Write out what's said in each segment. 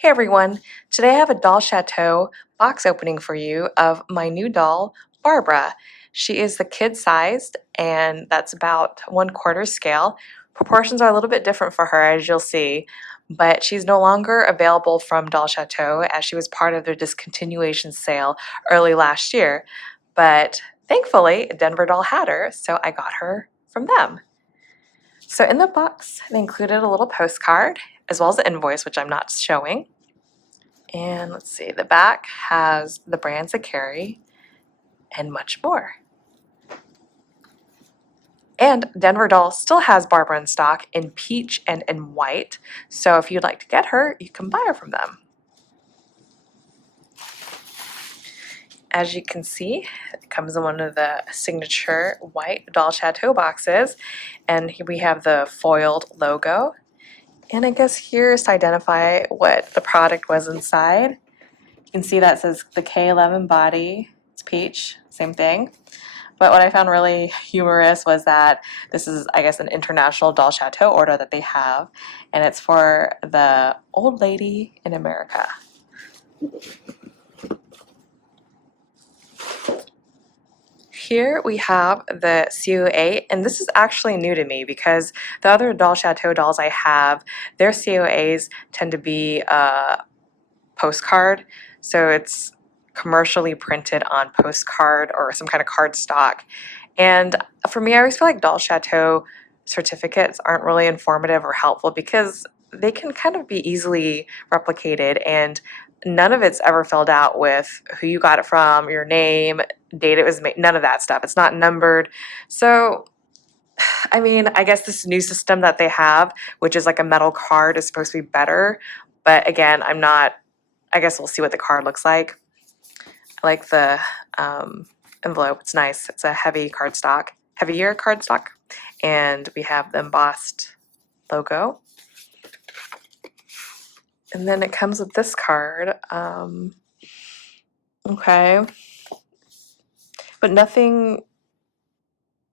Hey everyone, today I have a Doll Chateau box opening for you of my new doll, Barbara. She is the kid-sized and that's about 1/4 scale. Proportions are a little bit different for her as you'll see, but she's no longer available from Doll Chateau as she was part of their discontinuation sale early last year. But thankfully, Denver Doll had her, so I got her from them. So in the box, they included a little postcard as well as an invoice, which I'm not showing. And let's see, the back has the brands they carry and much more. And Denver Doll still has Barbara in stock in peach and in white. So if you'd like to get her, you can buy her from them. As you can see, it comes in one of the signature white Doll Chateau boxes. And here we have the foiled logo. And I guess here's to identify what the product was inside. You can see that says the K11 body, it's peach, same thing. But what I found really humorous was that this is, I guess, an international Doll Chateau order that they have, and it's for the old lady in America. Here we have the COA, and this is actually new to me because the other Doll Chateau dolls I have, their COAs tend to be a postcard. So it's commercially printed on postcard or some kind of cardstock. And for me, I always feel like Doll Chateau certificates aren't really informative or helpful because they can kind of be easily replicated and none of it's ever filled out with who you got it from, your name, date it was made, none of that stuff. It's not numbered. So I mean, I guess this new system that they have, which is like a metal card, is supposed to be better. But again, I guess we'll see what the card looks like. I like the envelope. It's nice. It's a heavier cardstock. And we have the embossed logo. And then it comes with this card. Okay. But nothing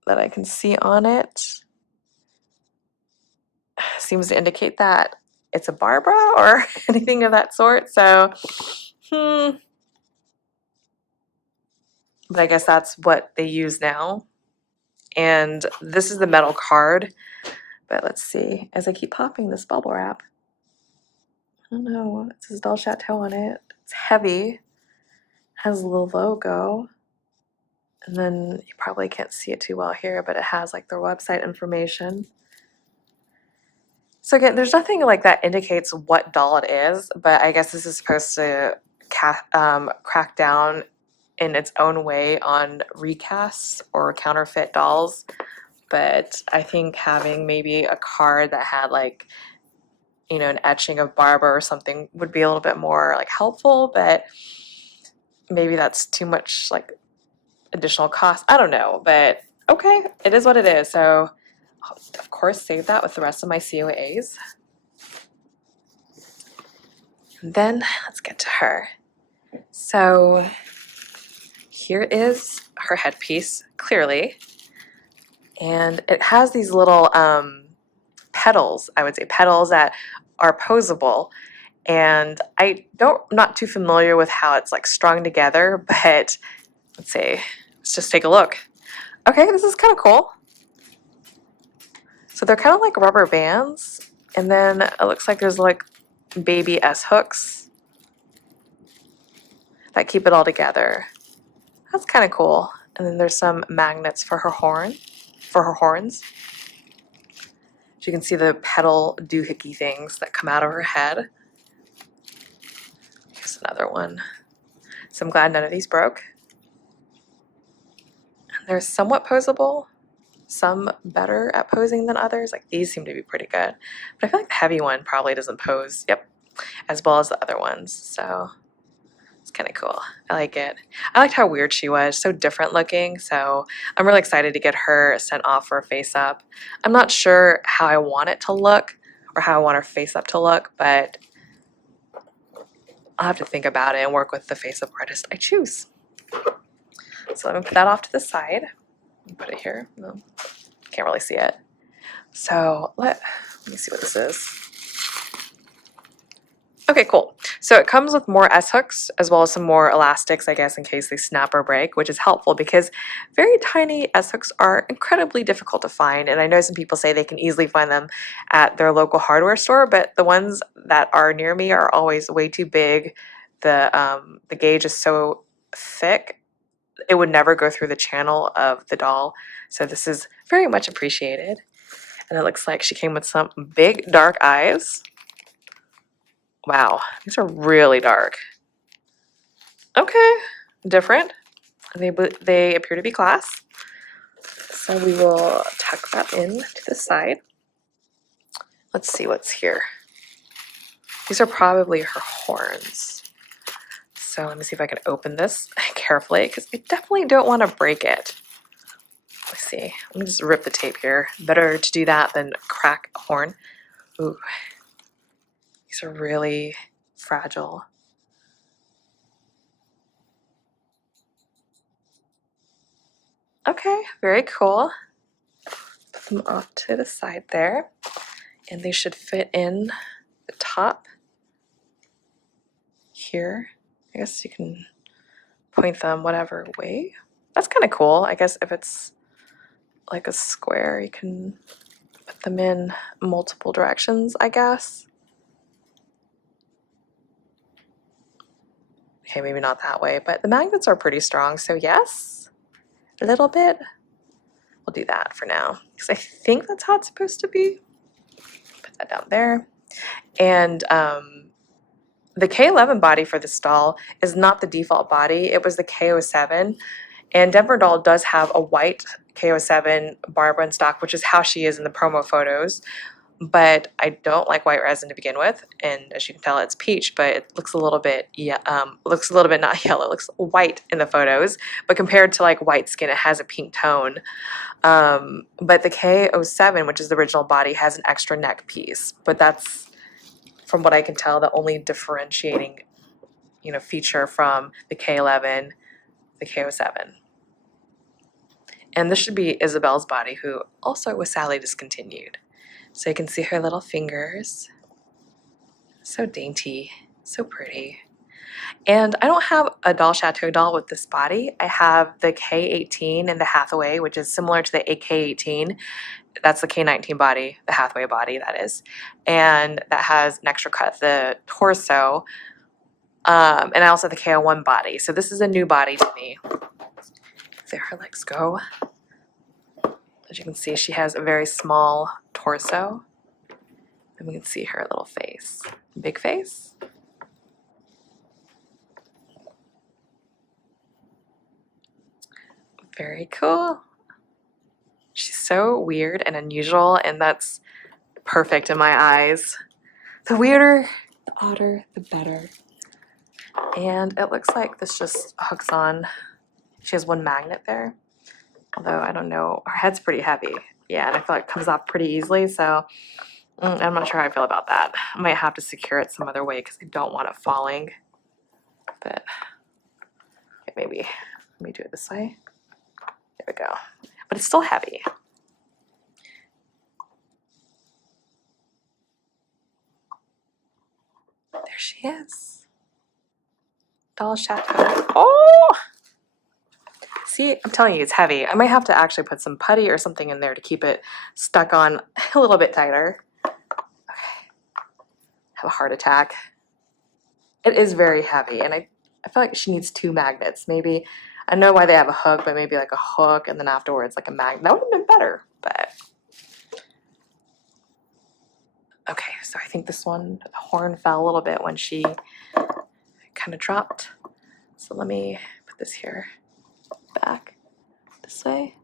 that I can see on it seems to indicate that it's a Barbara or anything of that sort. So, but I guess that's what they use now. And this is the metal card. But let's see, as I keep popping this bubble wrap, I don't know, it says Doll Chateau on it. It's heavy, has a little logo. And then you probably can't see it too well here, but it has like their website information. So again, there's nothing like that indicates what doll it is, but I guess this is supposed to crack down in its own way on recasts or counterfeit dolls. But I think having maybe a card that had like, you know, an etching of Barbara or something would be a little bit more like helpful, but maybe that's too much like additional cost. I don't know, but okay, it is what it is. So I'll of course save that with the rest of my COAs. And then let's get to her. So here is her headpiece, clearly. And it has these little petals, I would say petals that are posable. And I'm not too familiar with how it's like strung together, but let's see, let's just take a look. Okay, this is kind of cool. So they're kind of like rubber bands, and then it looks like there's like baby S hooks that keep it all together. That's kind of cool. And then there's some magnets for her horns. So you can see the petal doohickey things that come out of her head. Here's another one. So I'm glad none of these broke. And they're somewhat posable, some better at posing than others. Like these seem to be pretty good. But I feel like the heavy one probably doesn't pose, as well as the other ones. So it's kind of cool. I like it. I liked how weird she was, so different looking. So I'm really excited to get her sent off for a face up. I'm not sure how I want it to look or how I want her face up to look, but I'll have to think about it and work with the face up artist I choose. So let me put that off to the side. Put it here. No, can't really see it. So let me see what this is. Okay, cool. So it comes with more S-hooks as well as some more elastics, I guess, in case they snap or break, which is helpful because very tiny S-hooks are incredibly difficult to find. And I know some people say they can easily find them at their local hardware store, but the ones that are near me are always way too big. The gauge is so thick, it would never go through the channel of the doll. So this is very much appreciated. And it looks like she came with some big dark eyes. Wow, these are really dark. Okay, different. They appear to be glass. So we will tuck that in to the side. Let's see what's here. These are probably her horns. So let me see if I can open this carefully because I definitely don't want to break it. Let's see. Let me just rip the tape here. Better to do that than crack a horn. Ooh, these are really fragile. Okay, very cool. Put them off to the side there. And they should fit in the top here. I guess you can point them whatever way. That's kind of cool. I guess if it's like a square, you can put them in multiple directions, I guess. Okay, maybe not that way, but the magnets are pretty strong, so yes, a little bit. We'll do that for now, because I think that's how it's supposed to be. Put that down there. And the K11 body for this doll is not the default body. It was the K07. And Denver Doll does have a white K07 Barbara in stock, which is how she is in the promo photos. But I don't like white resin to begin with, and as you can tell, it's peach, but it looks a little bit, looks a little bit not yellow. It looks white in the photos, but compared to like white skin, it has a pink tone. But the K07, which is the original body, has an extra neck piece, but that's, from what I can tell, the only differentiating, feature from the K11, the K07. And this should be Isabel's body, who also was sadly discontinued. So you can see her little fingers. So dainty, so pretty. And I don't have a Doll Chateau doll with this body. I have the K18 and the Hathaway, which is similar to the AK18. That's the K19 body, the Hathaway body, that is. And that has an extra cut, the torso. And I also have the K01 body. So this is a new body to me. There her legs go. As you can see, she has a very small torso. And we can see her little face. Big face. Very cool. She's so weird and unusual, and that's perfect in my eyes. The weirder, the odder, the better. And it looks like this just hooks on. She has one magnet there. Although I don't know, her head's pretty heavy. Yeah, and I feel like it comes off pretty easily, so I'm not sure how I feel about that. I might have to secure it some other way because I don't want it falling. But okay, maybe let me do it this way. There we go. But it's still heavy. There she is. Doll Chateau. Oh! See, I'm telling you, it's heavy. I might have to actually put some putty or something in there to keep it stuck on a little bit tighter. Okay. Have a heart attack. It is very heavy, and I feel like she needs two magnets. Maybe, I know why they have a hook, but maybe like a hook and then afterwards like a magnet. That would have been better, but. Okay, so I think this one, the horn fell a little bit when she kind of dropped. So let me put this here back this way.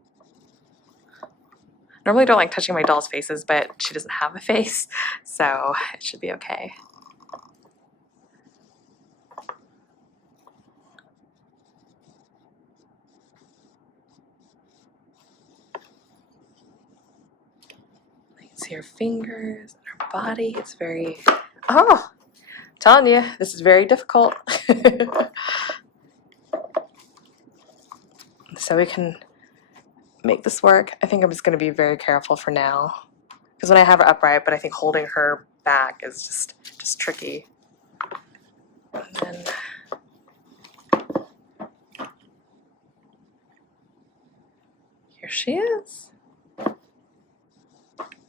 Normally don't like touching my doll's faces, but she doesn't have a face, so it should be okay. You can see her fingers and her body. It's very, oh, I'm telling you, this is very difficult. So we can make this work. I think I'm just going to be very careful for now, because when I have her upright, but I think holding her back is just tricky. And then here she is.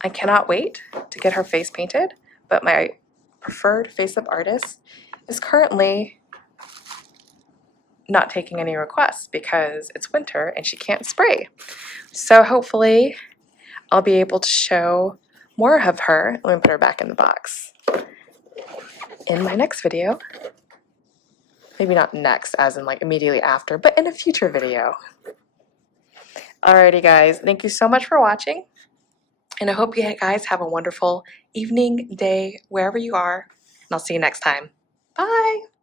I cannot wait to get her face painted, but my preferred face-up artist is currently not taking any requests because it's winter and she can't spray. So hopefully I'll be able to show more of her. Let me put her back in the box in my next video. Maybe not next, as in like immediately after, but in a future video. Alrighty guys, thank you so much for watching. And I hope you guys have a wonderful evening, day, wherever you are. And I'll see you next time. Bye!